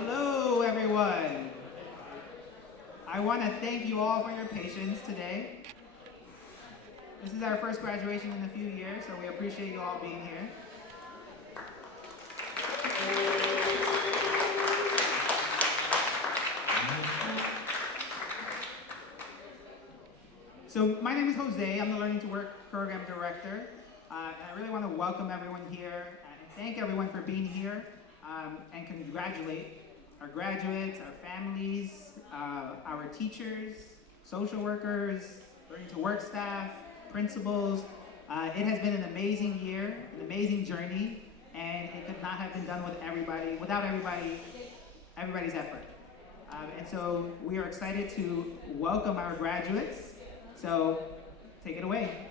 Hello, everyone. I want to thank you all for your patience today. This is our first graduation in a few years, so we appreciate you all being here. So my name is Jose. I'm the Learning to Work Program Director. And I really want to welcome everyone here and thank everyone for being here and congratulate our graduates, our families, our teachers, social workers, Learning to Work staff, principals. It has been an amazing year, an amazing journey, and it could not have been done without everybody's effort. And so we are excited to welcome our graduates. So take it away.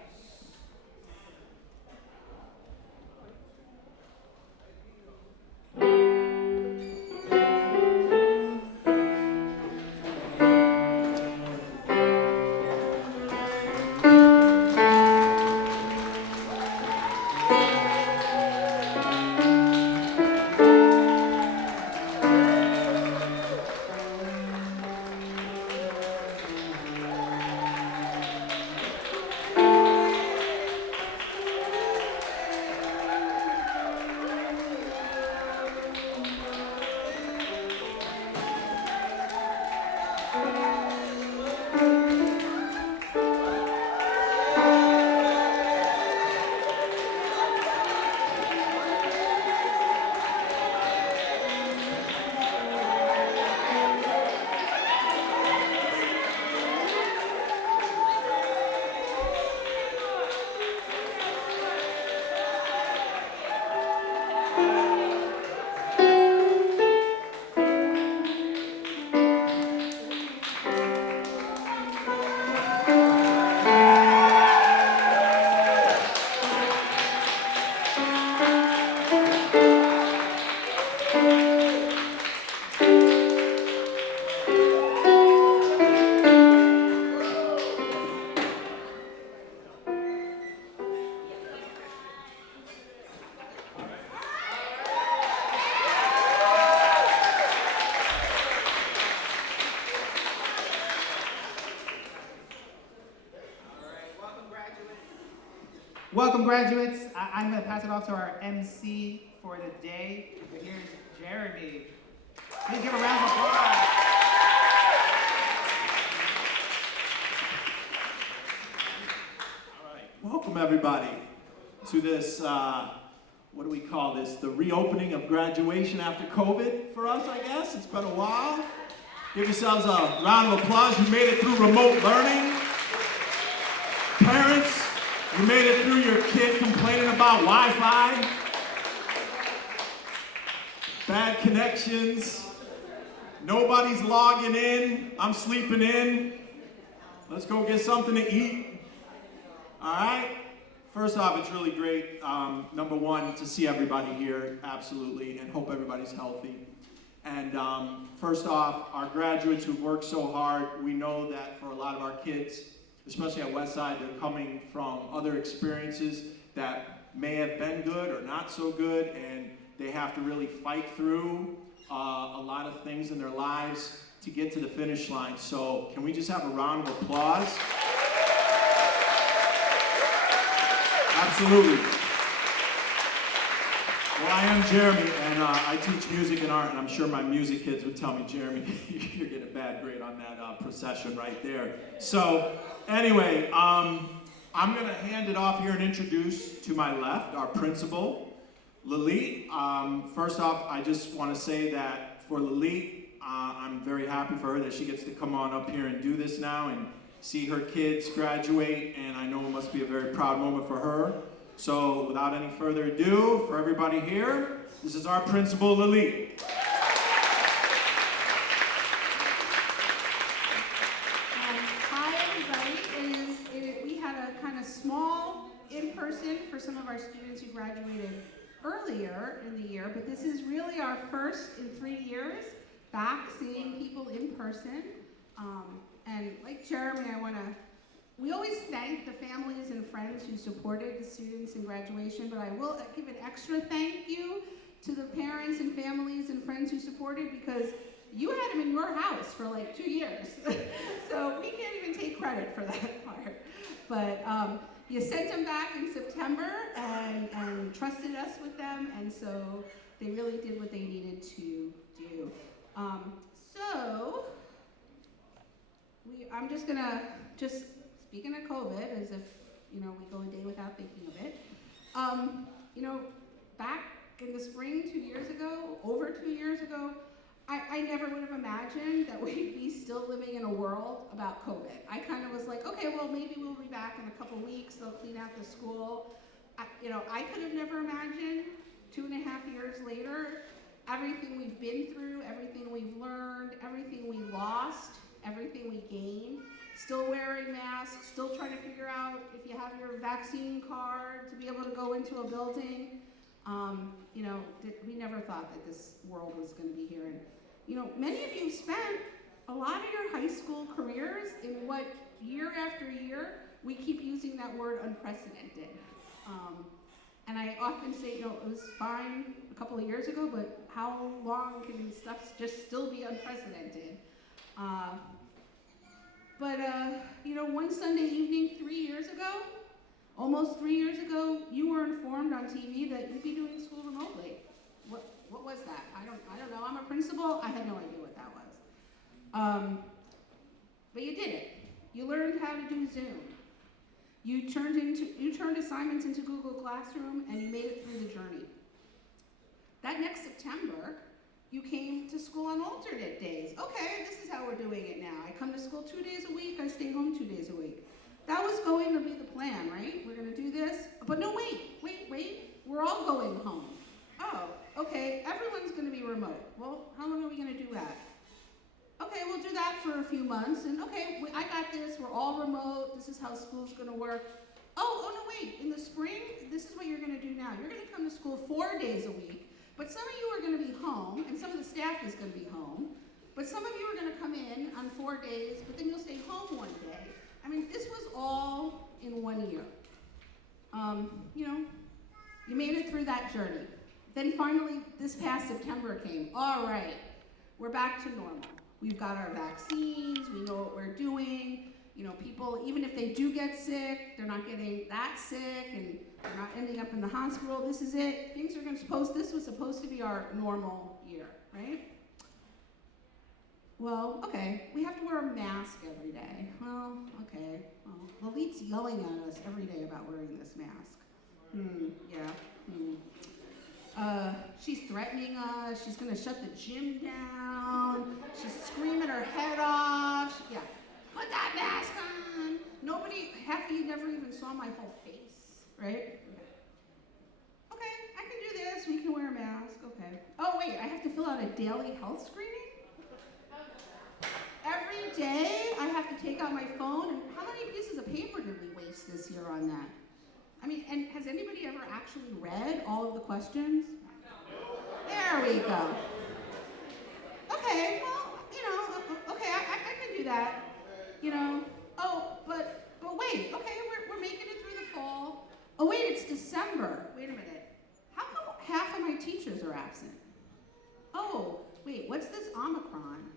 Welcome, graduates. I'm going to pass it off to our MC for the day. Here's Jeremy. Please give a round of applause. All right. Welcome, everybody, to this, what do we call this? The reopening of graduation after COVID for us, I guess. It's been a while. Give yourselves a round of applause. You made it through remote learning. Parents, you made it through your kid complaining about Wi-Fi, bad connections, nobody's logging in, I'm sleeping in, let's go get something to eat. All right? First off, it's really great, number one, to see everybody here, absolutely, and hope everybody's healthy. And first off, our graduates who've worked so hard, we know that for a lot of our kids, especially at Westside, they're coming from other experiences that may have been good or not so good, and they have to really fight through a lot of things in their lives to get to the finish line. So can we just have a round of applause? Absolutely. Well, I am Jeremy, and I teach music and art, and I'm sure my music kids would tell me, Jeremy, you're getting a bad grade on that procession right there. So, anyway, I'm going to hand it off here and introduce to my left our principal, Lalit. First off, I just want to say that for Lalit, I'm very happy for her that she gets to come on up here and do this now and see her kids graduate, and I know it must be a very proud moment for her. So without any further ado, for everybody here, this is our principal, Lalit. Hi, everybody. We had a kind of small in-person for some of our students who graduated earlier in the year, but this is really our first in 3 years back seeing people in person. And like Jeremy, we always thank the families and friends who supported the students in graduation, but I will give an extra thank you to the parents and families and friends who supported, because you had them in your house for like 2 years. So we can't even take credit for that part. But you sent them back in September and trusted us with them, and so they really did what they needed to do. I'm just gonna, speaking of COVID, as if, we go a day without thinking of it. Back in the spring 2 years ago, over 2 years ago, I never would have imagined that we'd be still living in a world about COVID. I kind of was like, okay, well, maybe we'll be back in a couple weeks, they'll clean out the school. I could have never imagined 2.5 years later, everything we've been through, everything we've learned, everything we lost, everything we gained, still wearing masks, still trying to figure out if you have your vaccine card to be able to go into a building. We never thought that this world was going to be here. And, many of you spent a lot of your high school careers in what, year after year, we keep using that word unprecedented. And I often say, it was fine a couple of years ago, but how long can stuff just still be unprecedented? One Sunday evening 3 years ago, almost 3 years ago, you were informed on TV that you'd be doing school remotely. What was that? I don't know. I'm a principal. I had no idea what that was. But you did it. You learned how to do Zoom. You turned assignments into Google Classroom, and you made it through the journey. That next September, you came to school on alternate days. Okay, this is how we're doing it now. I come to school 2 days a week, I stay home 2 days a week. That was going to be the plan, right? We're gonna do this, but no, wait, we're all going home. Oh, okay, everyone's gonna be remote. Well, how long are we gonna do that? Okay, we'll do that for a few months, and okay, I got this, we're all remote, this is how school's gonna work. Oh no, wait, in the spring, this is what you're gonna do now. You're gonna come to school 4 days a week, but some of you are gonna be home, and some of the staff is gonna be home, but some of you are gonna come in on 4 days, but then you'll stay home 1 day. I mean, this was all in 1 year. You made it through that journey. Then finally, this past September came. All right, we're back to normal. We've got our vaccines, we know what we're doing. People, even if they do get sick, they're not getting that sick, and they're not ending up in the hospital. This is it. This was supposed to be our normal year, right? Well, okay, we have to wear a mask every day. Well, okay. Well, Lalit's yelling at us every day about wearing this mask. She's threatening us. She's gonna shut the gym down. She's screaming her head off. Yeah, put that mask on. Half of you never even saw my whole face, right? Okay, I can do this. We can wear a mask, okay. Oh wait, I have to fill out a daily health screening? Every day I have to take out my phone, and how many pieces of paper did we waste this year on that? I mean, and has anybody ever actually read all of the questions? There we go. Okay, well, okay, I can do that. Oh, but wait, okay, we're making it through the fall. Oh wait, it's December. Wait a minute. How come half of my teachers are absent? Oh, wait, what's this Omicron?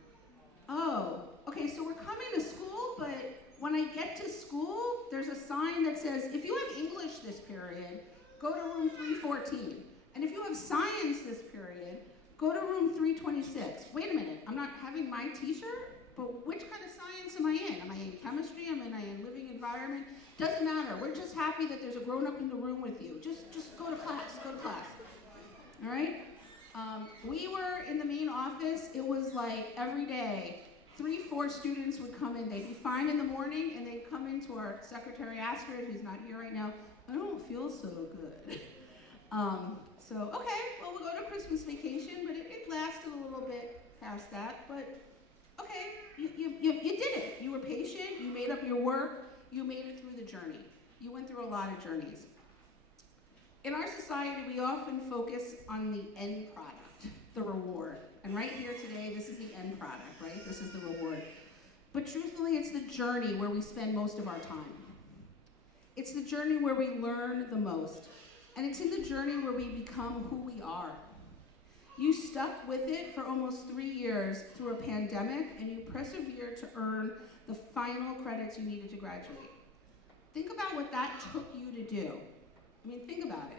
Oh, okay, so we're coming to school, but when I get to school, there's a sign that says, if you have English this period, go to room 314. And if you have science this period, go to room 326. Wait a minute, I'm not having my t-shirt, but which kind of science am I in? Am I in chemistry? Am I in living environment? Doesn't matter, we're just happy that there's a grown-up in the room with you. Just go to class, all right? We were in the main office. It was like every day, 3-4 students would come in. They'd be fine in the morning, and they'd come into our secretary, Astrid, who's not here right now. I don't feel so good. Okay, well, we'll go to Christmas vacation, but it lasted a little bit past that. But okay, you did it. You were patient. You made up your work. You made it through the journey. You went through a lot of journeys. In our society, we often focus on the end product, the reward. And right here today, this is the end product, right? This is the reward. But truthfully, it's the journey where we spend most of our time. It's the journey where we learn the most. And it's in the journey where we become who we are. You stuck with it for almost 3 years through a pandemic, and you persevered to earn the final credits you needed to graduate. Think about what that took you to do. I mean, think about it.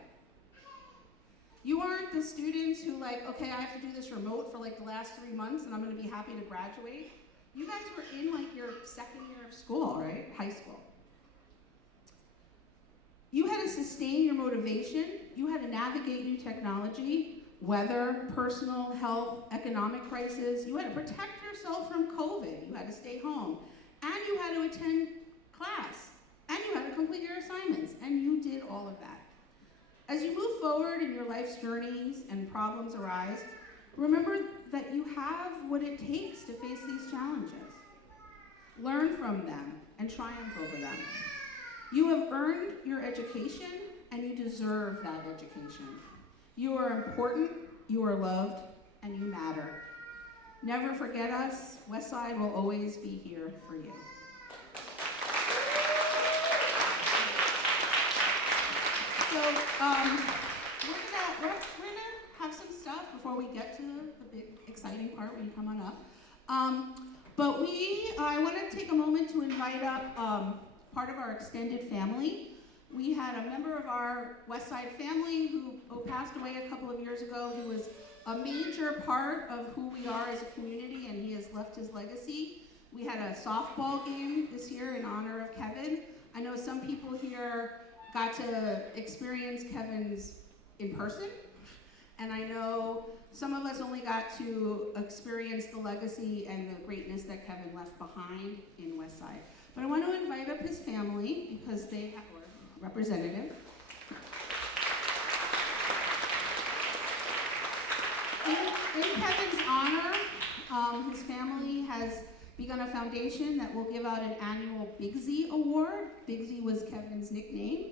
You aren't the students who okay, I have to do this remote for the last 3 months and I'm gonna be happy to graduate. You guys were in your second year of school, right? High school. You had to sustain your motivation. You had to navigate new technology, weather, personal, health, economic crisis. You had to protect yourself from COVID. You had to stay home. And you had to attend class. And you had to complete your assignments. And you did all of that. As you move forward in your life's journeys and problems arise, remember that you have what it takes to face these challenges. Learn from them and triumph over them. You have earned your education, and you deserve that education. You are important, you are loved, and you matter. Never forget us. Westside will always be here for you. So we're gonna have some stuff before we get to the big exciting part when you come on up. But I want to take a moment to invite up part of our extended family. We had a member of our Westside family who passed away a couple of years ago. He was a major part of who we are as a community, and he has left his legacy. We had a softball game this year in honor of Kevin. I know some people here got to experience Kevin's in person, and I know some of us only got to experience the legacy and the greatness that Kevin left behind in Westside. But I want to invite up his family because they were representative. In Kevin's honor, his family has begun a foundation that will give out an annual Bigsy Award. Bigsy was Kevin's nickname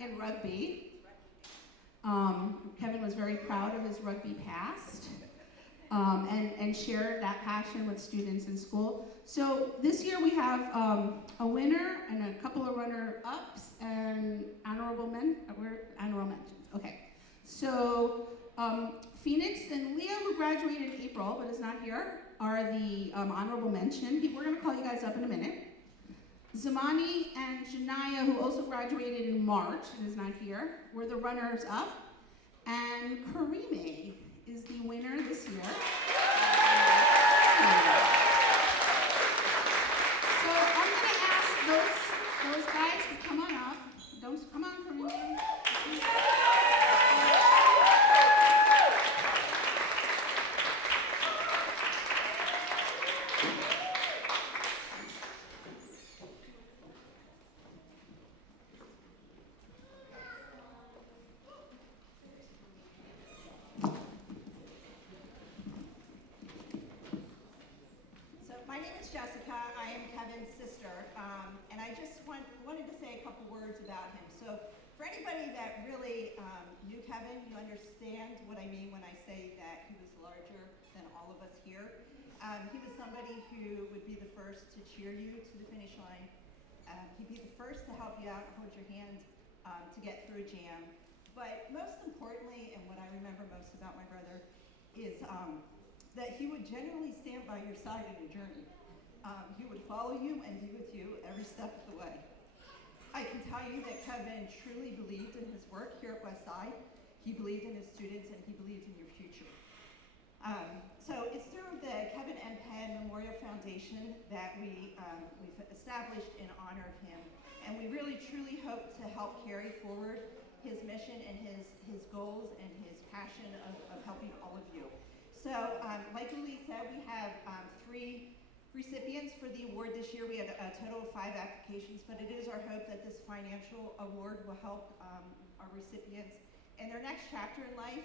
in rugby. Kevin was very proud of his rugby past and shared that passion with students in school. So this year we have a winner and a couple of runner-ups and honorable mentions. Okay, so Phoenix and Leo, who graduated in April but is not here, are the honorable mention. We're going to call you guys up in a minute. Zamani and Janaya, who also graduated in March and is not here, were the runners-up. And Karime is the winner this year. So I'm going to ask those guys to come on up. Come on, Karime. My name is Jessica. I am Kevin's sister, and I just wanted to say a couple words about him. So for anybody that really knew Kevin, you understand what I mean when I say that he was larger than all of us here. He was somebody who would be the first to cheer you to the finish line. He'd be the first to help you out and hold your hand to get through a jam. But most importantly, and what I remember most about my brother, is that he would generally stand by your side in your journey. He would follow you and be with you every step of the way. I can tell you that Kevin truly believed in his work here at Westside. He believed in his students, and he believed in your future. So it's through the Kevin M. Penn Memorial Foundation that we've established in honor of him, and we really truly hope to help carry forward his mission and his goals and his passion of helping all of you. So, like Lee said, we have 3 recipients for the award this year. We had a total of 5 applications, but it is our hope that this financial award will help our recipients in their next chapter in life,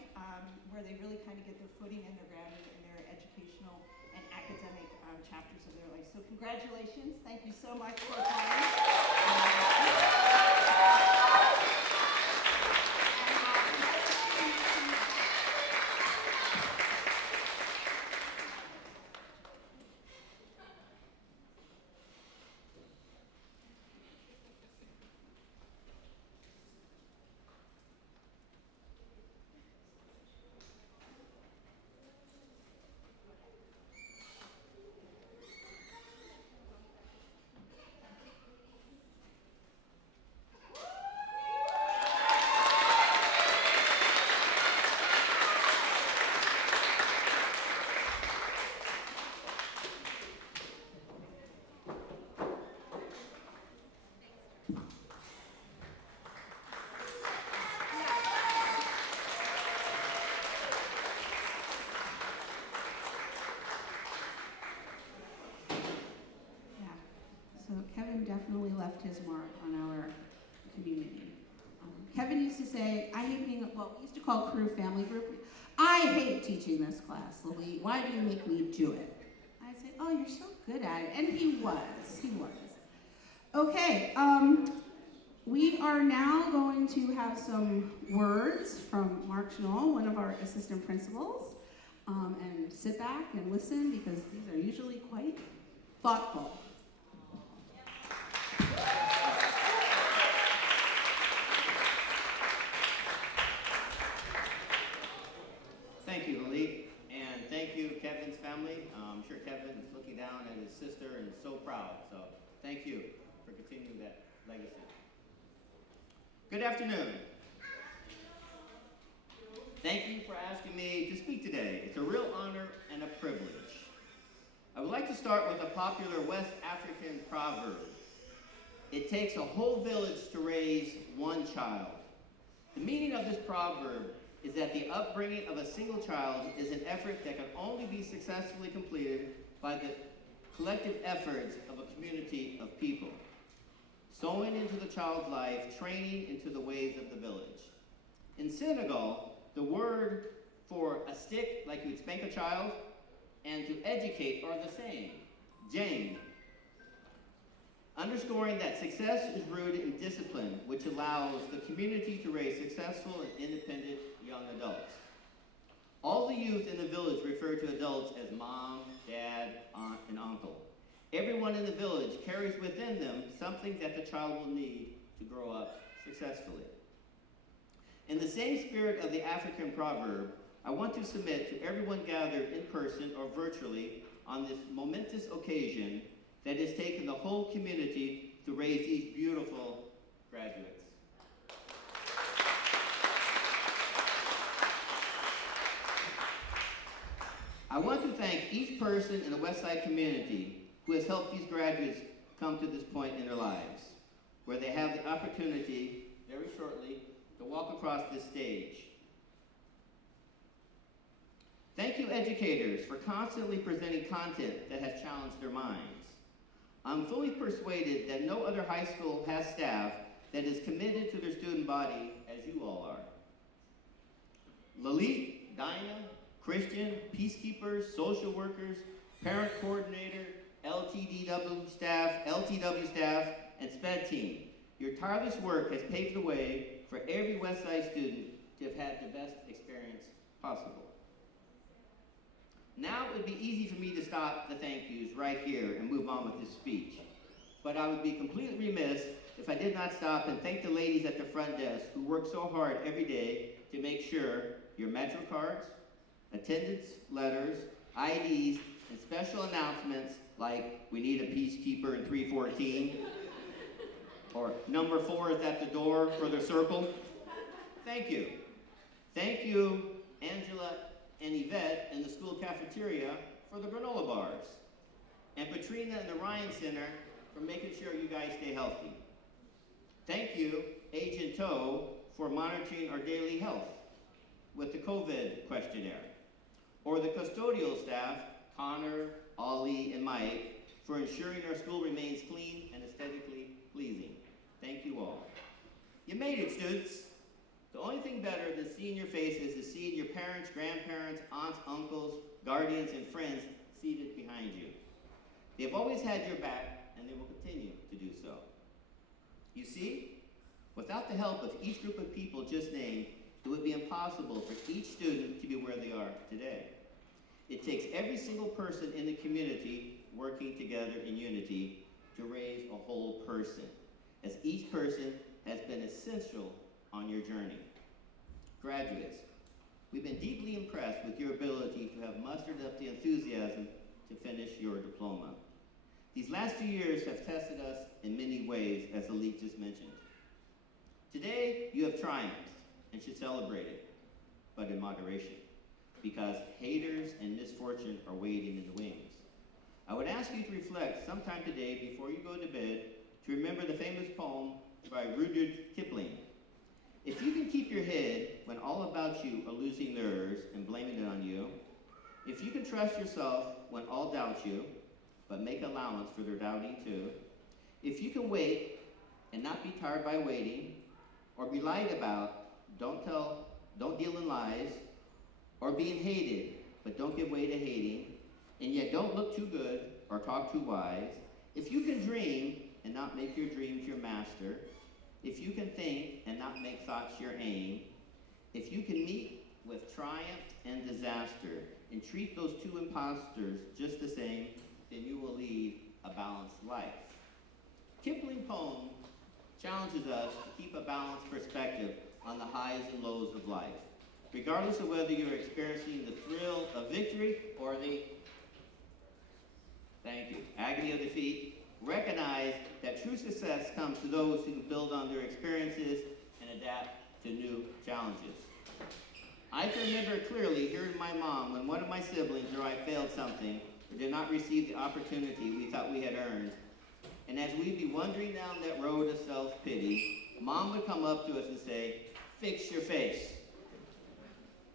where they really kind of get their footing and their grounding in their educational and academic chapters of their life. So congratulations. Thank you so much for applying. Kevin definitely left his mark on our community. Kevin used to say, I hate being, well, we used to call crew family group. I hate teaching this class, Lily. Why do you make me do it? I'd say, oh, you're so good at it. And he was. Okay, we are now going to have some words from Mark Schnall, one of our assistant principals, and sit back and listen because these are usually quite thoughtful. Thank you, Lily, and thank you, Kevin's family. I'm sure Kevin is looking down at his sister and is so proud, so thank you for continuing that legacy. Good afternoon. Thank you for asking me to speak today. It's a real honor and a privilege. I would like to start with a popular West African proverb. It takes a whole village to raise one child. The meaning of this proverb is that the upbringing of a single child is an effort that can only be successfully completed by the collective efforts of a community of people. Sowing into the child's life, training into the ways of the village. In Senegal, the word for a stick, like you would spank a child, and to educate are the same, jang. Underscoring that success is rooted in discipline, which allows the community to raise successful and independent young adults. All the youth in the village refer to adults as mom, dad, aunt, and uncle. Everyone in the village carries within them something that the child will need to grow up successfully. In the same spirit of the African proverb, I want to submit to everyone gathered in person or virtually on this momentous occasion that has taken the whole community to raise these beautiful graduates. I want to thank each person in the Westside community who has helped these graduates come to this point in their lives, where they have the opportunity, very shortly, to walk across this stage. Thank you, educators, for constantly presenting content that has challenged their minds. I'm fully persuaded that no other high school has staff that is committed to their student body as you all are. Lalit, Dinah, Christian, peacekeepers, social workers, parent coordinator, LTW staff, and SPED team. Your tireless work has paved the way for every Westside student to have had the best experience possible. Now it would be easy for me to stop the thank yous right here and move on with this speech. But I would be completely remiss if I did not stop and thank the ladies at the front desk who work so hard every day to make sure your Metro cards, attendance letters, IDs, and special announcements like we need a peacekeeper in 314 or number 4 is at the door for the circle. Thank you. Thank you, Angela and Yvette in the school cafeteria for the granola bars. And Patrina and the Ryan Center for making sure you guys stay healthy. Thank you, Agent Toe, for monitoring our daily health with the COVID questionnaire. Or the custodial staff, Connor, Ollie, and Mike, for ensuring our school remains clean and aesthetically pleasing. Thank you all. You made it, students. The only thing better than seeing your faces is seeing your parents, grandparents, aunts, uncles, guardians, and friends seated behind you. They've always had your back, and they will continue to do so. You see, without the help of each group of people just named, it would be impossible for each student to be where they are today. It takes every single person in the community working together in unity to raise a whole person, as each person has been essential on your journey. Graduates, we've been deeply impressed with your ability to have mustered up the enthusiasm to finish your diploma. These last 2 years have tested us in many ways, as Alit just mentioned. Today, you have triumphed and should celebrate it, but in moderation, because haters and misfortune are waiting in the wings. I would ask you to reflect sometime today before you go to bed to remember the famous poem by Rudyard Kipling. If you can keep your head when all about you are losing theirs and blaming it on you, if you can trust yourself when all doubt you, but make allowance for their doubting too, If you can wait and not be tired by waiting, or be lied about, don't deal in lies, or being hated, but don't give way to hating, and yet don't look too good or talk too wise, if you can dream and not make your dreams your master, if you can think and not make thoughts your aim, if you can meet with triumph and disaster and treat those two imposters just the same, then you will lead a balanced life. Kipling's poem challenges us to keep a balanced perspective on the highs and lows of life, regardless of whether you're experiencing the thrill of victory or the agony of defeat. Recognize that true success comes to those who build on their experiences and adapt to new challenges. I can remember clearly hearing my mom when one of my siblings or I failed something or did not receive the opportunity we thought we had earned. And as we'd be wandering down that road of self-pity, Mom would come up to us and say, "Fix your face,"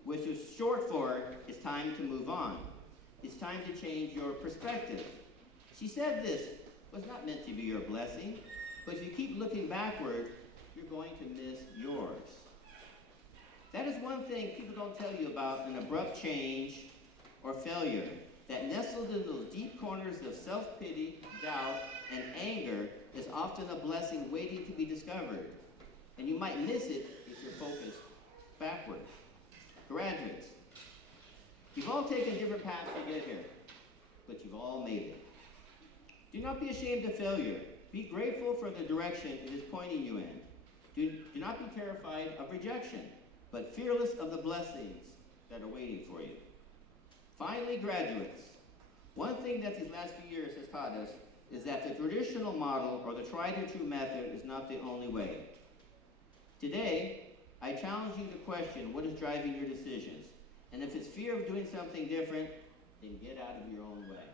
which was short for, "It's time to move on. It's time to change your perspective." She said this was not meant to be your blessing, but if you keep looking backward, you're going to miss yours. That is one thing people don't tell you about an abrupt change or failure, that nestled in those deep corners of self-pity, doubt, and anger is often a blessing waiting to be discovered. And you might miss it if you're focused backward. Graduates, you've all taken different paths to get here, but you've all made it. Do not be ashamed of failure. Be grateful for the direction it is pointing you in. Do not be terrified of rejection, but fearless of the blessings that are waiting for you. Finally, graduates, one thing that these last few years has taught us is that the traditional model or the tried and true method is not the only way. Today, I challenge you to question what is driving your decisions. And if it's fear of doing something different, then get out of your own way.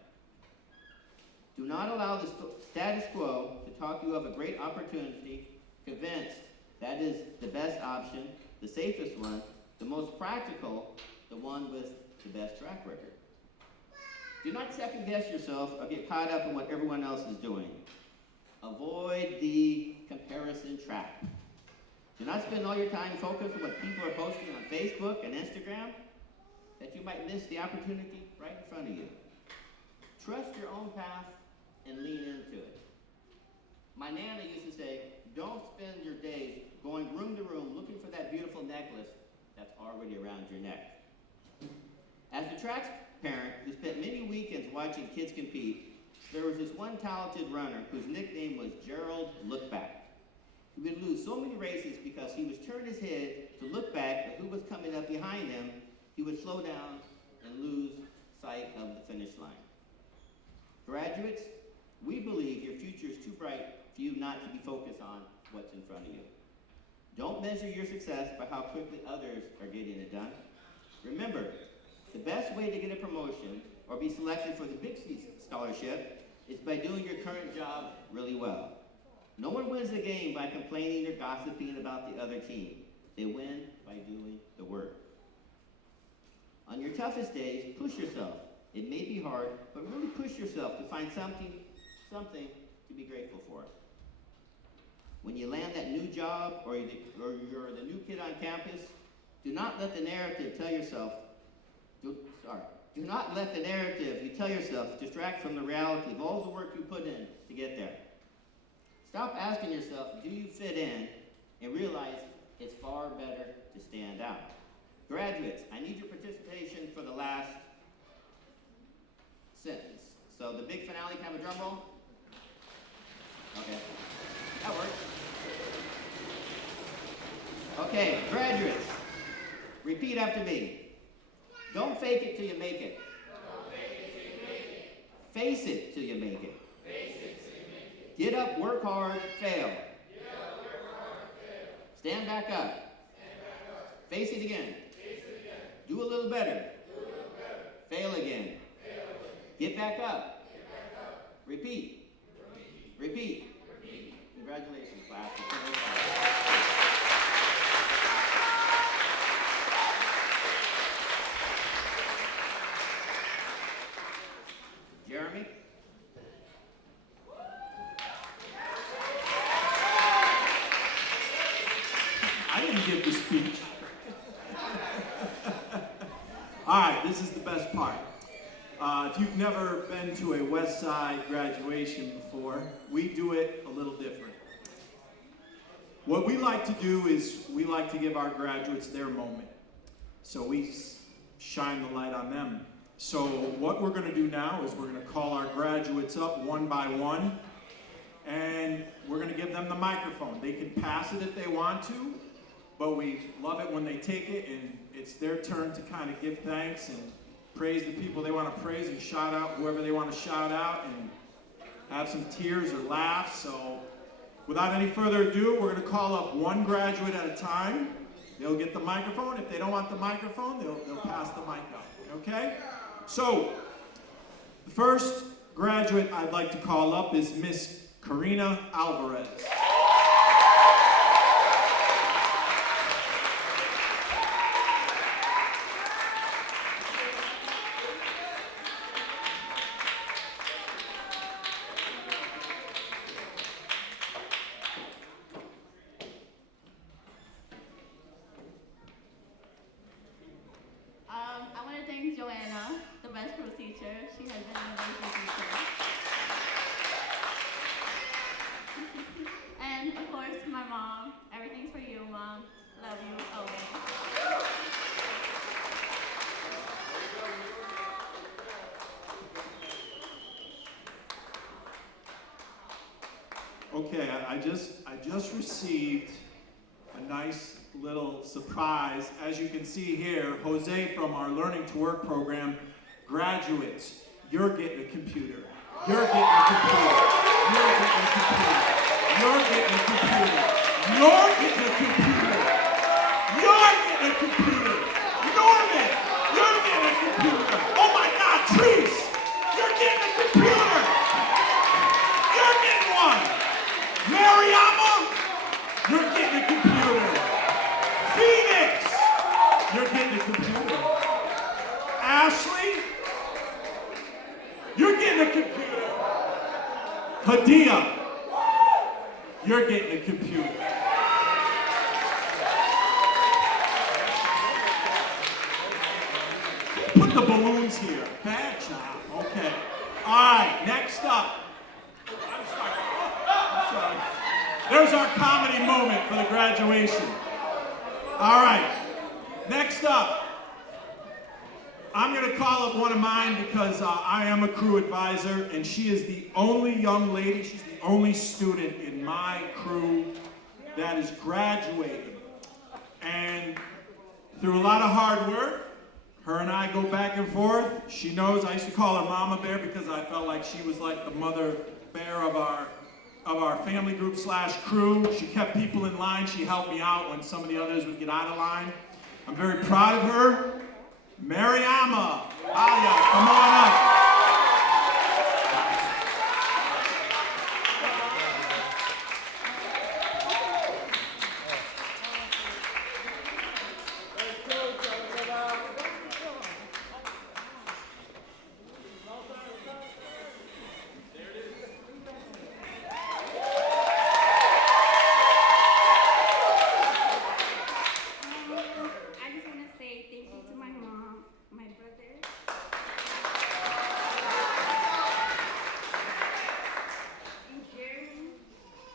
Do not allow the status quo to talk you of a great opportunity, convinced that is the best option, the safest one, the most practical, the one with the best track record. Do not second guess yourself or get caught up in what everyone else is doing. Avoid the comparison trap. Do not spend all your time focused on what people are posting on Facebook and Instagram, that you might miss the opportunity right in front of you. Trust your own path and lean into it. My Nana used to say, don't spend your days going room to room looking for that beautiful necklace that's already around your neck. As a track parent who spent many weekends watching kids compete, there was this one talented runner whose nickname was Gerald Lookback. He would lose so many races because he would turn his head to look back at who was coming up behind him. He would slow down and lose sight of the finish line. Graduates, we believe your future is too bright for you not to be focused on what's in front of you. Don't measure your success by how quickly others are getting it done. Remember, the best way to get a promotion or be selected for the Big C scholarship is by doing your current job really well. No one wins the game by complaining or gossiping about the other team. They win by doing the work. On your toughest days, push yourself. It may be hard, but really push yourself to find something to be grateful for. When you land that new job or you're the new kid on campus, do not let the narrative you tell yourself distract from the reality of all the work you put in to get there. Stop asking yourself, do you fit in? And realize it's far better to stand out. Graduates, I need your participation for the last sentence. So the big finale, can I have a drum roll? Okay, that works. Okay, graduates, repeat after me. Don't fake it till you make it. Face it till you make it. Get up, work hard, fail. Stand back up. Face it again. Do a little better. Fail again. Get back up. Repeat. Repeat. Congratulations, class. Jeremy? didn't give the speech. All right, this is the best part. If you've never been to a West Side graduation before, we do it a little different. What we like to do is we like to give our graduates their moment. So we shine the light on them. So what we're going to do now is we're going to call our graduates up one by one, and we're going to give them the microphone. They can pass it if they want to, but we love it when they take it, and it's their turn to kind of give thanks and praise the people they want to praise and shout out whoever they want to shout out and have some tears or laughs. So without any further ado, we're going to call up one graduate at a time. They'll get the microphone. If they don't want the microphone, they'll pass the mic up. Okay? So the first graduate I'd like to call up is Miss Karina Alvarez. I want to thank Joanna, the best pro teacher. She has been an amazing teacher. And of course, my mom. Everything's for you, Mom. Love you always. Okay, I just received a nice little surprise. As you can see here, Jose from our Learning to Work program graduates. You're getting a computer. You're getting a computer. You're getting a computer. You're getting a computer. You're getting a computer. You're getting a computer. Norman, you're getting a computer. Oh my God, Trees, you're getting a computer. You're getting one. Mariama, you're getting a computer. Phoenix, you're getting a computer. Ashley, you're getting a computer. Hadia, you're getting a computer. Put the balloons here. Bad job. Okay. All right, next up. I'm sorry. There's our comedy moment for the graduation. All right, next up. I'm going to call up one of mine because I am a crew advisor, and she is the only young lady, she's the only student in my crew that is graduating. And through a lot of hard work, her and I go back and forth. She knows I used to call her Mama Bear because I felt like she was like the mother bear of our family group / crew. She kept people in line. She helped me out when some of the others would get out of line. I'm very proud of her. Mariama, Alia, come on up. I just want to say thank you to my mom, my brother, and Jeremy,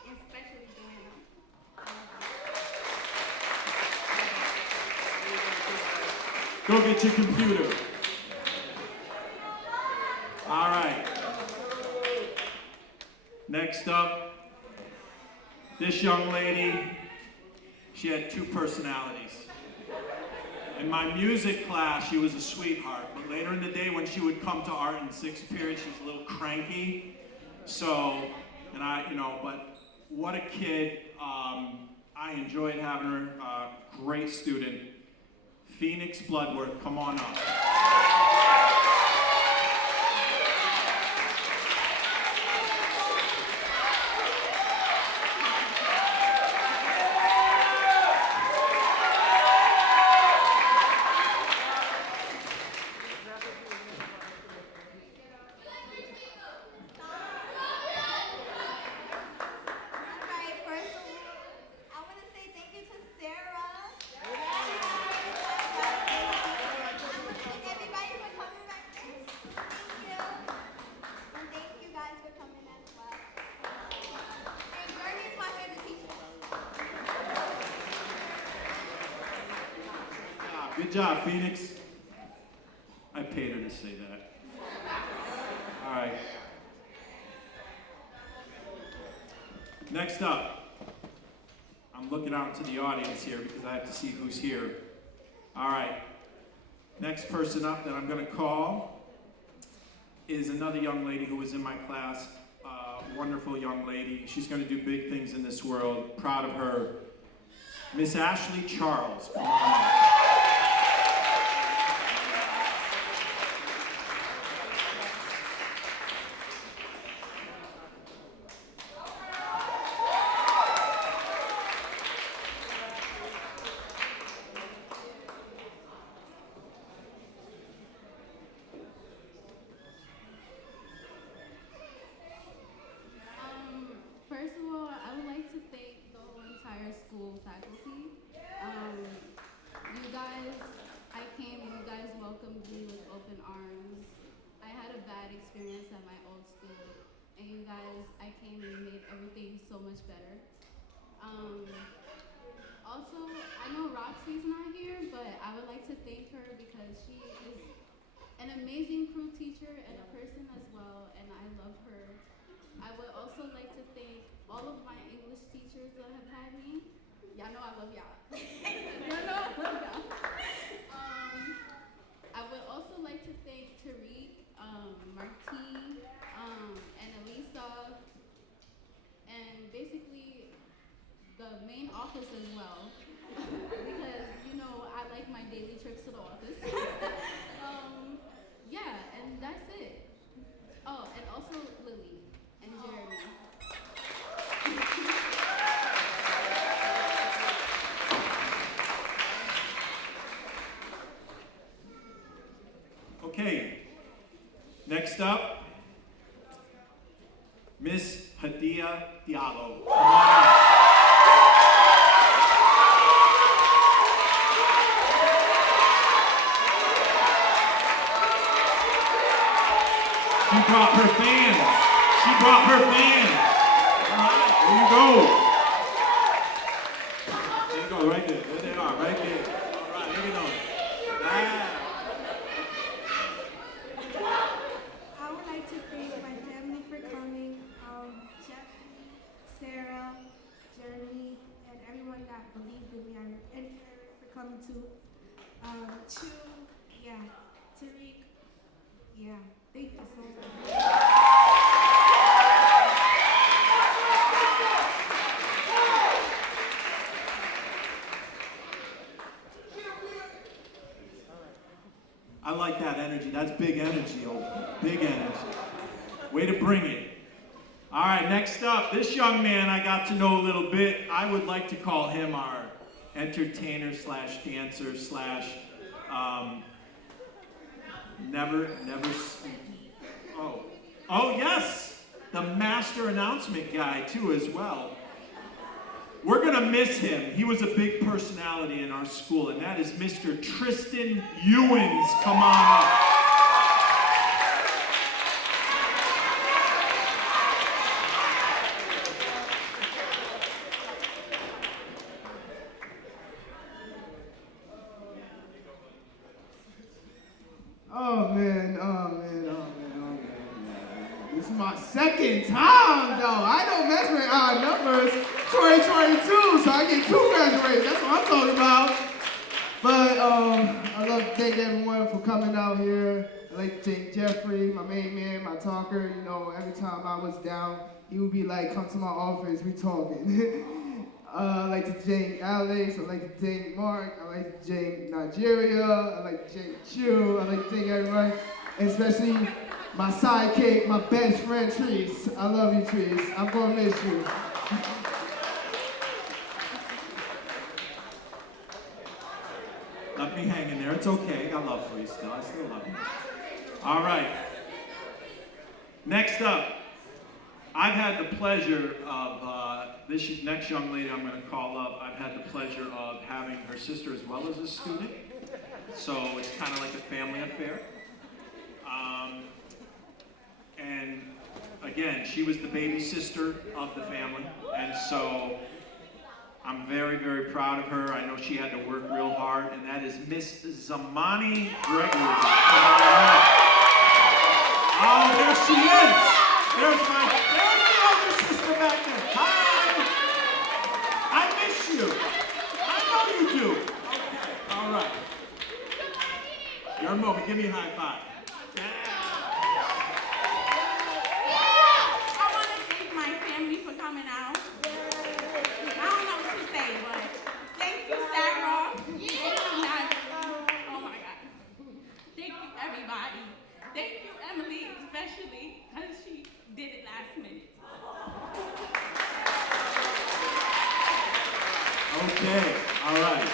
and especially Joanna. Go get your computer. All right. Next up, this young lady, she had 2 personalities. In my music class, she was a sweetheart, but later in the day when she would come to art in 6th period, she was a little cranky. So, but what a kid. I enjoyed having her, great student. Phoenix Bloodworth, come on up. Alright, first, I want to say thank you to Sarah Good job, Phoenix. I paid her to say that. All right. Next up, I'm looking out into the audience here because I have to see who's here. All right. Next person up that I'm going to call is another young lady who was in my class. Wonderful young lady. She's going to do big things in this world. Proud of her. Miss Ashley Charles. Come on up. First of all, I would like to thank the whole entire school faculty. You guys, I came and you guys welcomed me with open arms. I had a bad experience at my old school, and you guys, I came and you made everything so much better. Also, I know Roxy's not here, but I would like to thank her because she is an amazing crew teacher and a person as well, and I love her. I would also like to thank all of my English teachers that have had me. Y'all know I love y'all. Y'all know I love y'all. I would also like to thank Tariq, Martine, and Elisa, and basically the main office as well. Because, you know, I like my daily trips to the office. Yeah, and that's it. Oh, and also Lily and Jeremy. Okay, next up, Miss Hadia Diallo. Come on up. She brought her fans. She brought her fans. All right, there you go. There you go, right there. There they are, right there. All right, here we go. Ah. I would like to thank my family for coming, Jeffrey, Sarah, Jeremy, and everyone that believed in me, and Eric for coming too. Chu, yeah, Tariq, yeah, thank you so much. I like that energy. That's big energy, big energy. Way to bring it. All right, next up, this young man I got to know a little bit. I would like to call him our entertainer slash dancer slash never. Oh yes, the master announcement guy too as well. We're gonna miss him. He was a big personality in our school, and that is Mr. Tristan Ewins. Come on up. Oh man. This is my second time though. I don't mess with odd numbers. 2022, so I get 2 graduates. That's what I'm talking about. But I love to thank everyone for coming out here. I like to thank Jeffrey, my main man, my talker. You know, every time I was down, he would be like, "Come to my office, we talking." I like to thank Alex. I like to thank Mark. I like to thank Nigeria. I like to thank Chu. I like to thank everyone, and especially my sidekick, my best friend, Trees. I love you, Trees. I'm gonna miss you. Let me hang in there. It's okay. I got love for you still. I still love you. All right. Next up, I've had the pleasure of this next young lady I'm going to call up. I've had the pleasure of having her sister as well as a student. So it's kind of like a family affair. And again, she was the baby sister of the family. And so I'm very, very proud of her. I know she had to work real hard, and that is Miss Zamani Gregory. Oh, there she is. There's the older sister back there. Hi. I miss you. I know you do. Okay, all right. Your moment, give me a high five. I want to thank my family for coming out. I don't know what to say, but thank you, Sarah. Thank you, Nat. Oh my God. Thank you, everybody. Thank you, Emily, especially, because she did it last minute. Okay, all right.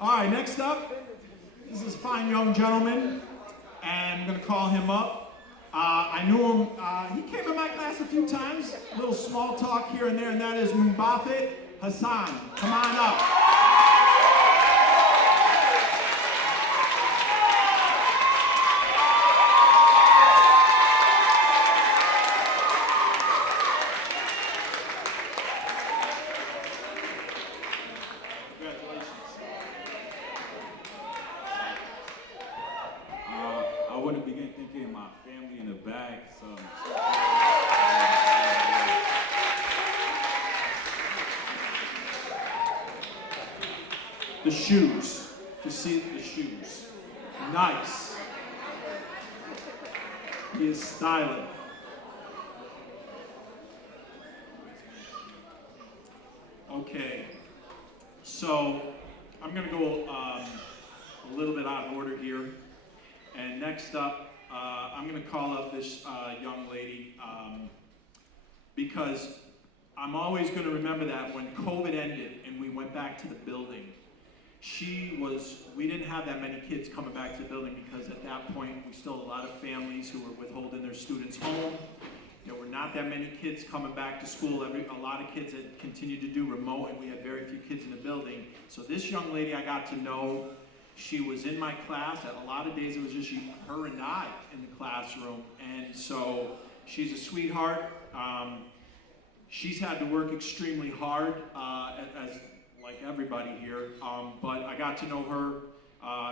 All right, next up, this is a fine young gentleman, and I'm going to call him up. I knew him, he came in my class a few times, a little small talk here and there, and that is Mumbafet Hassan. Come on up. I wouldn't begin thinking of my family in the back, so. The shoes. Just see the shoes. Nice. He is styling. Okay. So I'm going to go a little bit out of order here. And next up, I'm going to call up this young lady because I'm always going to remember that when COVID ended and we went back to the building, we didn't have that many kids coming back to the building because at that point we still had a lot of families who were withholding their students home. There were not that many kids coming back to school. A lot of kids had continued to do remote, and we had very few kids in the building. So this young lady I got to know, she was in my class. A lot of days it was just her and I in the classroom. And so she's a sweetheart. She's had to work extremely hard, as like everybody here. But I got to know her.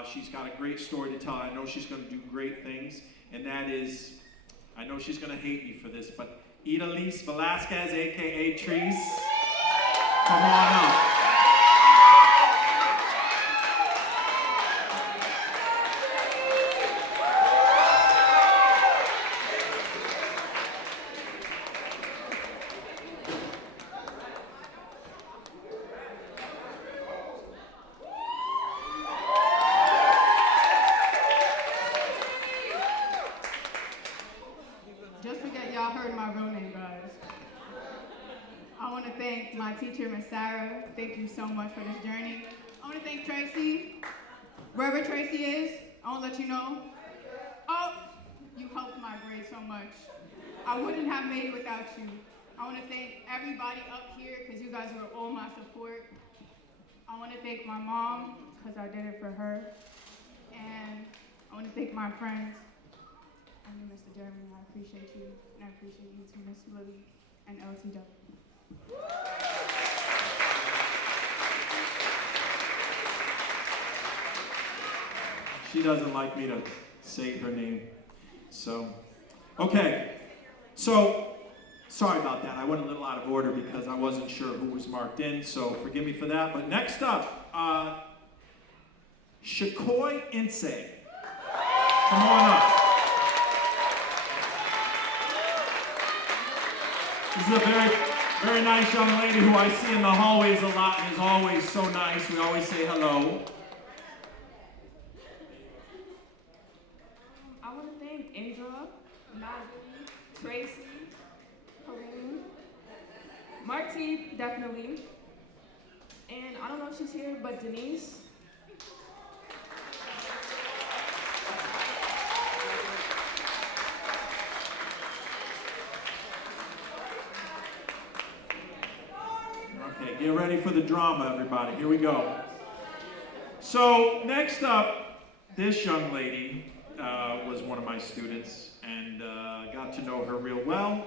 She's got a great story to tell. I know she's going to do great things. And that is, I know she's going to hate me for this, but Idalise Velasquez, a.k.a. Trees. Come on up. Just forget y'all heard my real name, guys. I want to thank my teacher, Miss Sarah. Thank you so much for this journey. I want to thank Tracy. Wherever Tracy is, I want to let you know. Oh, you helped my grade so much. I wouldn't have made it without you. I want to thank everybody up here because you guys were all my support. I want to thank my mom because I did it for her. And I want to thank my friends. I mean, Mr. Jeremy, I appreciate you, and I appreciate you too, Miss Lily and LTW. She doesn't like me to say her name. So, okay. So, sorry about that. I went a little out of order because I wasn't sure who was marked in, so forgive me for that. But next up, Shakoy Inse. Come on up. This is a very, very nice young lady who I see in the hallways a lot and is always so nice. We always say hello. I want to thank Indra, Natalie, Tracy, Helene, Marty, definitely, and I don't know if she's here, but Denise. Okay, get ready for the drama, everybody. Here we go. So next up, this young lady was one of my students, and got to know her real well.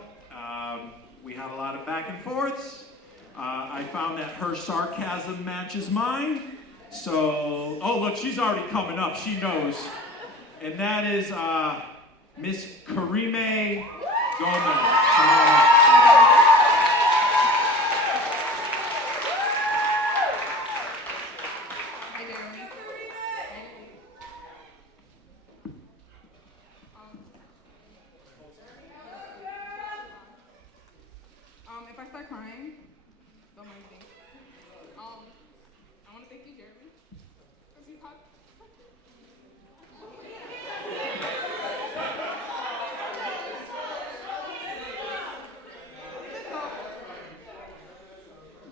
We had a lot of back and forths. I found that her sarcasm matches mine. So, oh look, she's already coming up, she knows. And that is Miss Karime Gomez. Come on up. Hi, Jeremy. If I start crying, don't mind me. I want to thank you, Jeremy, because you have.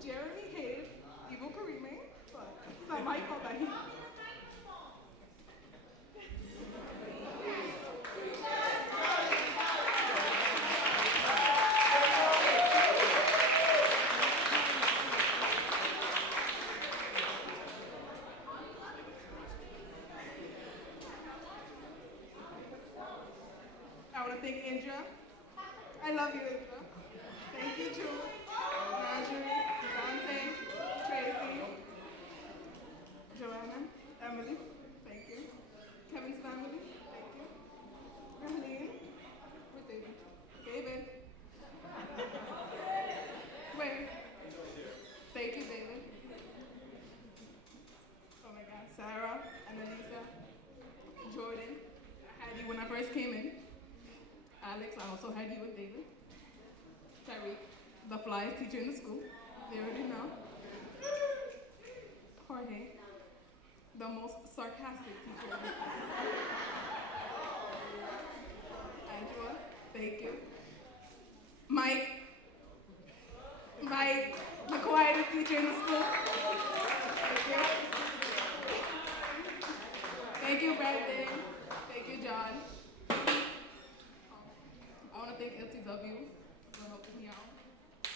Jeremy hated evil Karime, but it's not my fault that he. I want to thank Indra. I love you, Indra. Thank you, Jules, Marjorie, Dante, Tracy, Joanna, Emily. Thank you. Kevin's family. Thank you. Emily. Where's David? David. Where? Thank you, David. Oh my God. Sarah, Annalisa, Jordan. I had you when I first came in. Alex, I also had you and David. Tariq, the flyest teacher in the school. They already know. Jorge, the most sarcastic teacher. Angela, thank you. Mike, the quietest teacher in the school. Thank you. Thank you, Brandon. Thank you, John. I want to thank LTW for helping me out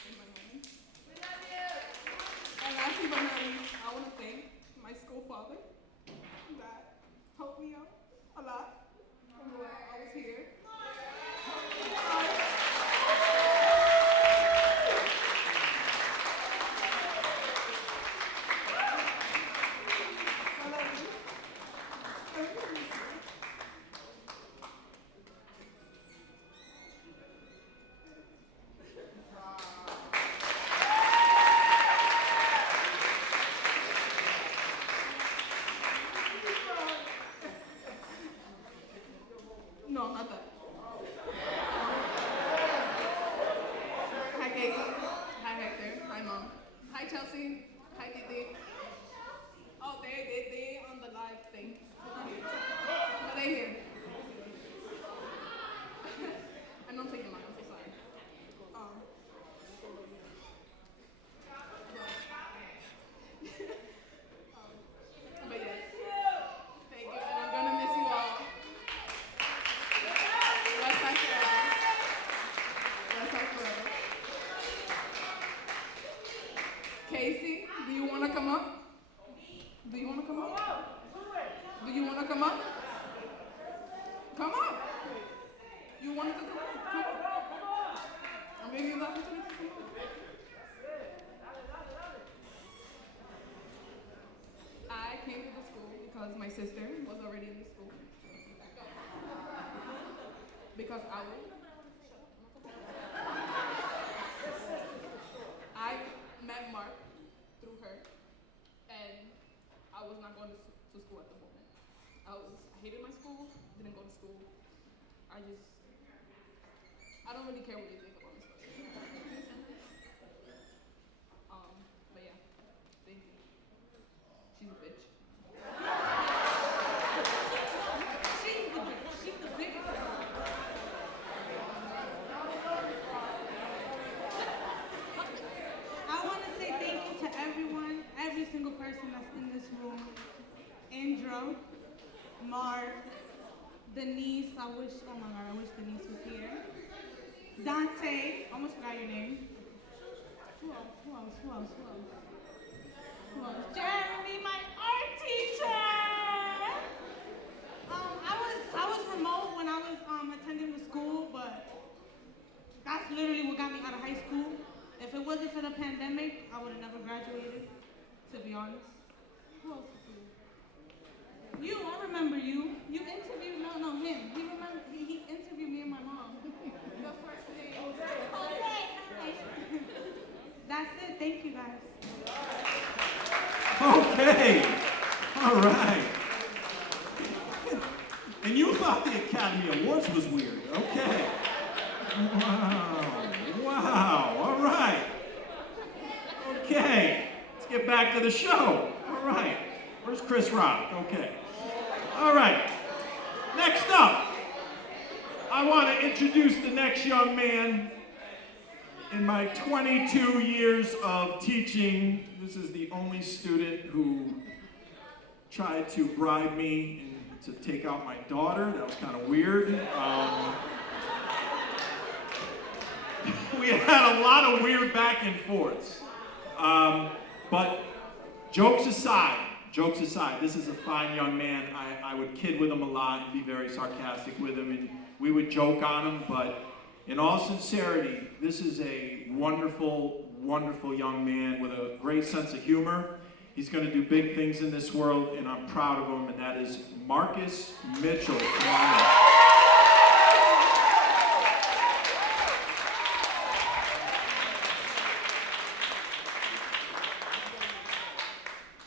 in my moments. We love you! And lastly but not least, I want to thank my school father that helped me out a lot from when I was here. I love you. No, not that. Hi, Casey. Hi, Hector. Hi, Mom. Hi, Chelsea. Hi, Didi. Oh, they on the live thing. But they here. I don't take them out. I'm so sorry. But yes. Thank you, and I'm gonna miss you all. Westside forever. Westside forever. Casey, do you want to come up? Do you want to come up? Do you want to come up? Come up. You wanted to come up? Come up. I'm giving you the opportunity to come up. I came to the school because my sister was already in the school. Because I met Mark through her, and I was not going to school at the moment. I hated my school, didn't go to school. I don't really care what you think about me. But yeah, thank you. She's a bitch. She's the bitch. She's the biggest. I want to say thank you to everyone, every single person that's in this room. Indra, Mark, Denise, oh my God, I wish Denise was here. Dante, almost forgot your name. Who else? Jeremy, my art teacher! wasn't for the pandemic, I would have never graduated, to be honest. Who else is here? You, I remember you. You interviewed, no, him. He interviewed me and my mom. The first day. Jose, hi. That's it. Thank you, guys. Okay. All right. And you thought the Academy Awards was weird. Okay. Wow. All right. Okay. Let's get back to the show. All right. Where's Chris Rock? Okay. All right. Next up, I want to introduce the next young man. In my 22 years of teaching, this is the only student who tried to bribe me to take out my daughter. That was kind of weird. We had a lot of weird back and forths. But jokes aside, this is a fine young man. I would kid with him a lot and be very sarcastic with him, and we would joke on him, but in all sincerity, this is a wonderful, wonderful young man with a great sense of humor. He's going to do big things in this world, and I'm proud of him, and that is Marcus Mitchell. Come on up.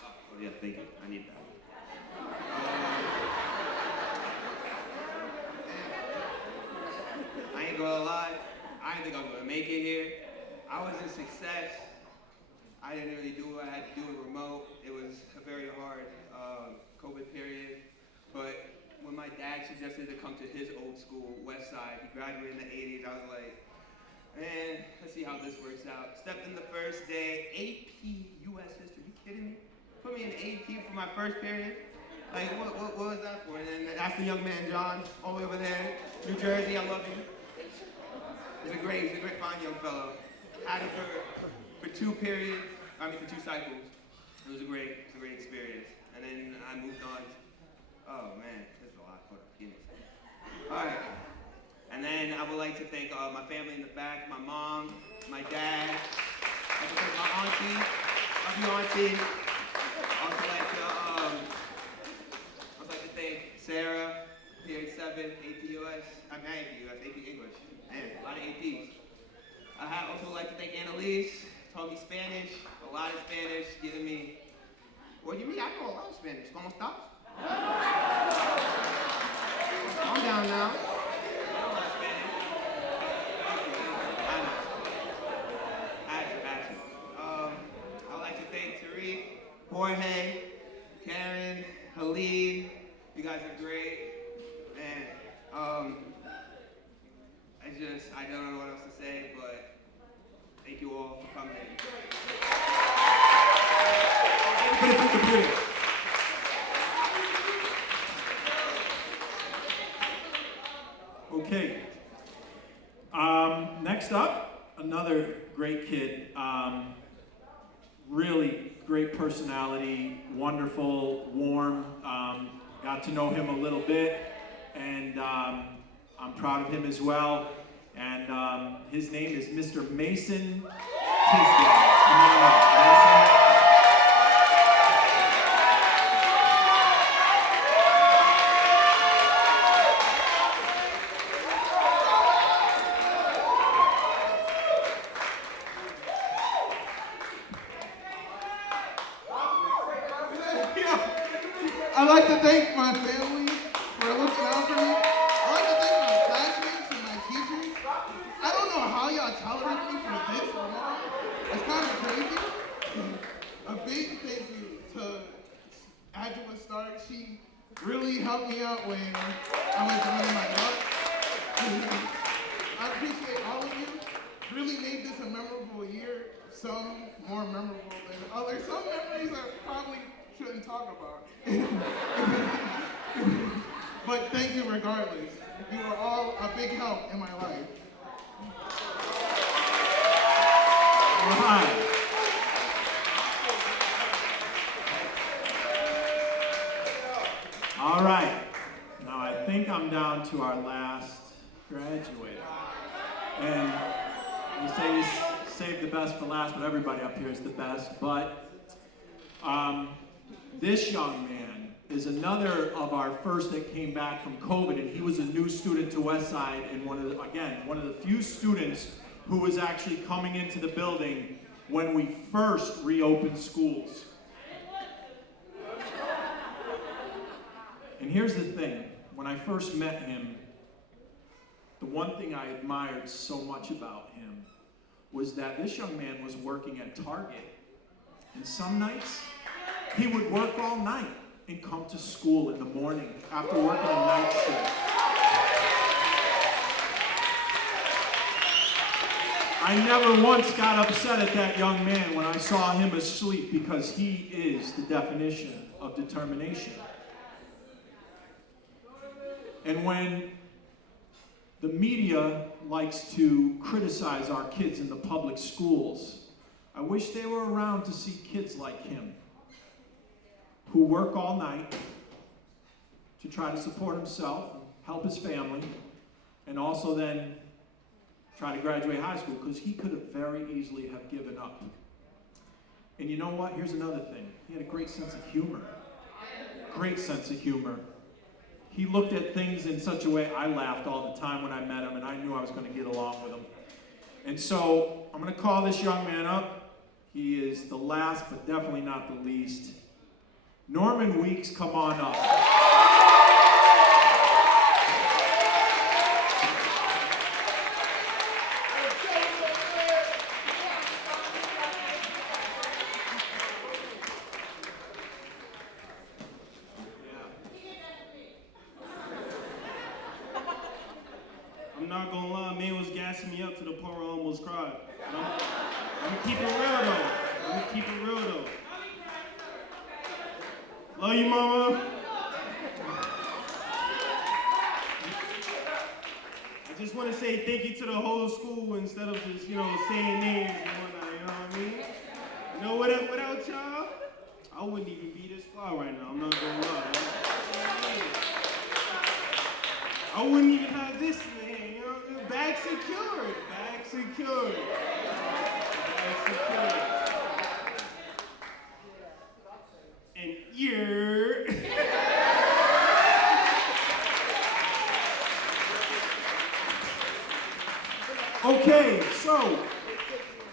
Oh, yeah, thank you. I need that. I ain't gonna lie, I didn't think I was gonna make it here. I was a success. I didn't really do what I had to do remote. It was a very hard COVID period. But when my dad suggested to come to his old school, West Side, he graduated in the 80s, I was like, man, let's see how this works out. Stepped in the first day, AP US history, you kidding me? Put me in AP for my first period? Like, what was that for? And then that's the young man, John, all the way over there, New Jersey, I love you. He's a great fine young fellow. Had it for two cycles. It was a great experience. And then I moved on. Oh man, there's a lot caught up. All right. And then I would like to thank my family in the back, my mom, my dad. I'd like to thank my auntie. Love you, auntie. Also like to thank Sarah, PA 7, AP US. I'm not AP US, AP English. Man, a lot of APs. I also like to thank Annalise, taught me Spanish, a lot of Spanish, giving me, what do you mean? I know a lot of Spanish. ¿Cómo estás? Calm down now. I know a lot of Spanish. I know. Actually. I'd like to thank Tariq, Jorge, Karen, Halid. You guys are great. Man, I don't know what else to say, but thank you all for coming. Okay. Next up, another great kid. Really great personality, wonderful, warm. Got to know him a little bit, and I'm proud of him as well. And his name is Mr. Mason Tisdale. Come on up, Mason. I'd like to thank my family for looking out for me. I'd like to thank my classmates and my teachers. I don't know how y'all tolerate me for this long. It's kind of crazy. A big thank you to Angela Stark. She really helped me out when I was doing my work. I appreciate all of you. Really made this a memorable year. Some more memorable than others. Some memories I probably shouldn't talk about. But thank you regardless. You are all a big help in my life. All right. All right. Now I think I'm down to our last graduate. And we say save the best for last, but everybody up here is the best. But this young man is another of our first that came back from COVID, and he was a new student to Westside, and one of the few students who was actually coming into the building when we first reopened schools. And here's the thing, when I first met him, the one thing I admired so much about him was that this young man was working at Target, and some nights he would work all night and come to school in the morning after working a night shift. I never once got upset at that young man when I saw him asleep, because he is the definition of determination. And when the media likes to criticize our kids in the public schools, I wish they were around to see kids like him, who work all night to try to support himself, help his family, and also then try to graduate high school, because he could have very easily have given up. And you know what? Here's another thing. He had a great sense of humor. Great sense of humor. He looked at things in such a way, I laughed all the time when I met him, and I knew I was going to get along with him. And so I'm going to call this young man up. He is the last, but definitely not the least. Norman Weeks, come on up. I'm not gonna lie, man was gassing me up to the point where I almost cried. I'm gonna keep it real though. Love you, mama. I just want to say thank you to the whole school instead of just, saying names and whatnot, you know what I mean? You know, without y'all, I wouldn't even be this far right now, I'm not gonna lie. I wouldn't even have this in the hand, bag secured. And you're... Okay, so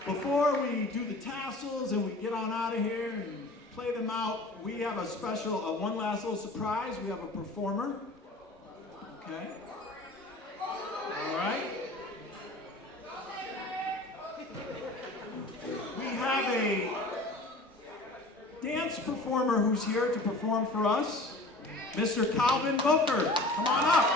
before we do the tassels and we get on out of here and play them out, we have a special, one last little surprise. We have a performer. Okay. All right. We have a dance performer who's here to perform for us, Mr. Calvin Booker. Come on up.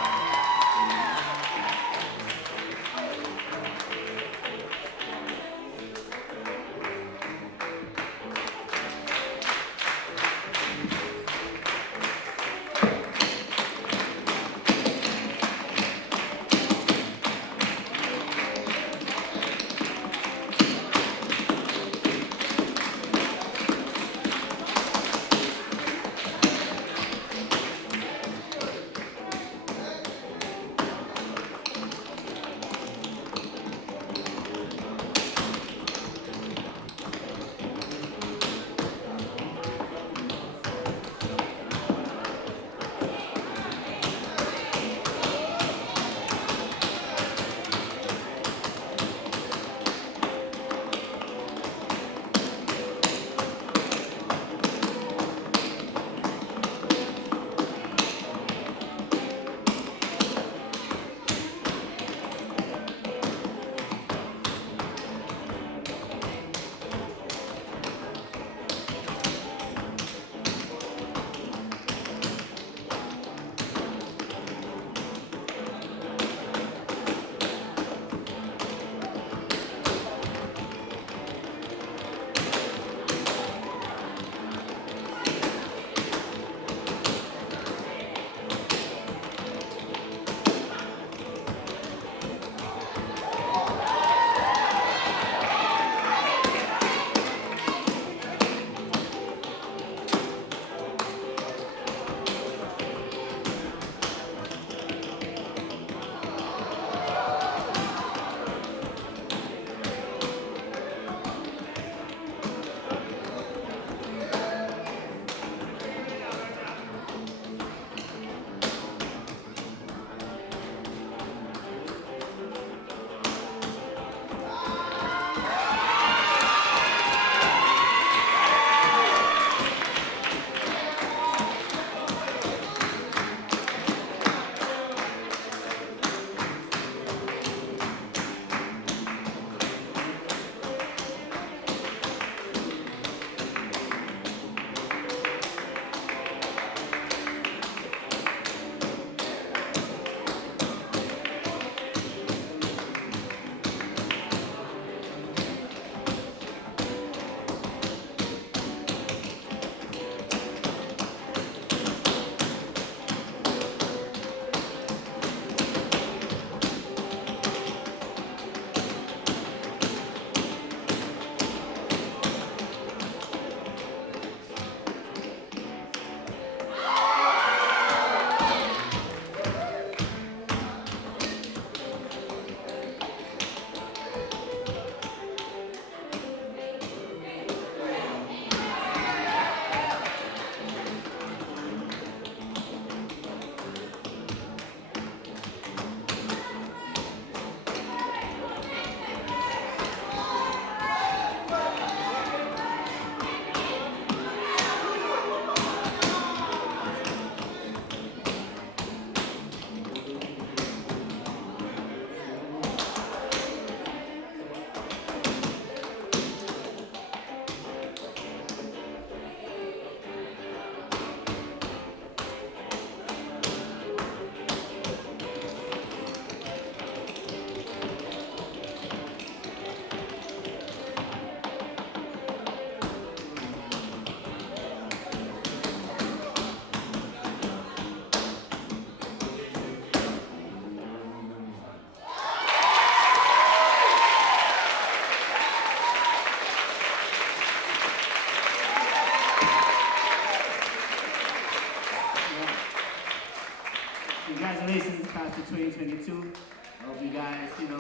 Congratulations, class of 2022. I hope you guys, take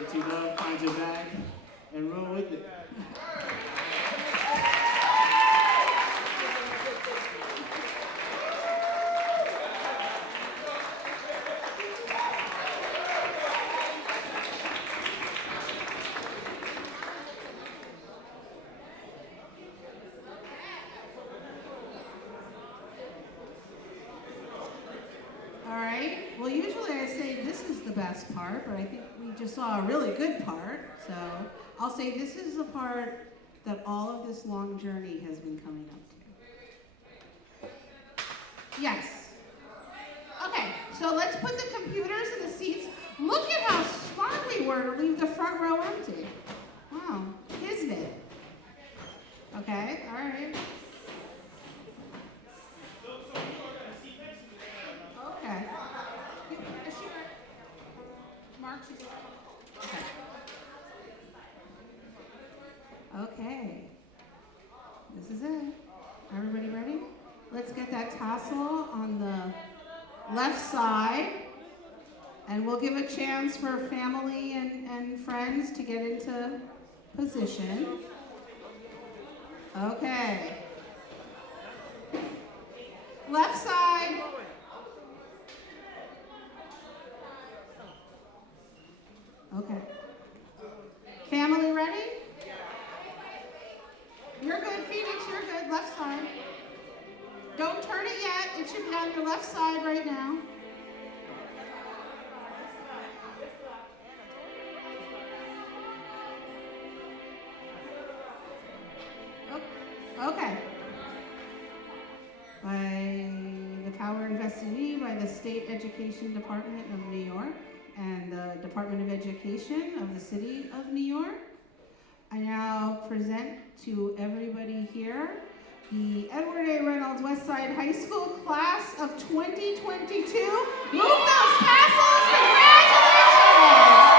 what you love, find your bag, and roll with it. All right. Well, usually I say this is the best part, but I think we just saw a really good part. So I'll say this is the part that all of this long journey has been coming up to. Yes. Okay, so let's put the computers in the seats. Look at how smart we were to leave the front row empty. Wow, kismet. Okay, all right. Okay. Is she right? Mark, she's okay. This is it. Everybody ready? Let's get that tassel on the left side. And we'll give a chance for family and friends to get into position. Okay. Left side. Okay. Family ready? You're good, Phoenix, you're good. Left side. Don't turn it yet. It should be on your left side right now. Okay. By the power invested in me by the State Education Department of New York and the Department of Education of the City of New York, I now present to everybody here the Edward A. Reynolds Westside High School class of 2022. Move those tassels! Congratulations!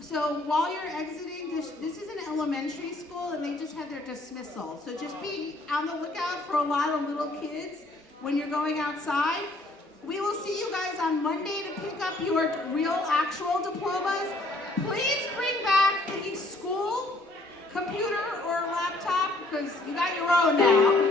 So while you're exiting, this is an elementary school and they just had their dismissal. So just be on the lookout for a lot of little kids when you're going outside. We will see you guys on Monday to pick up your real actual diplomas. Please bring back the school computer or laptop because you got your own now.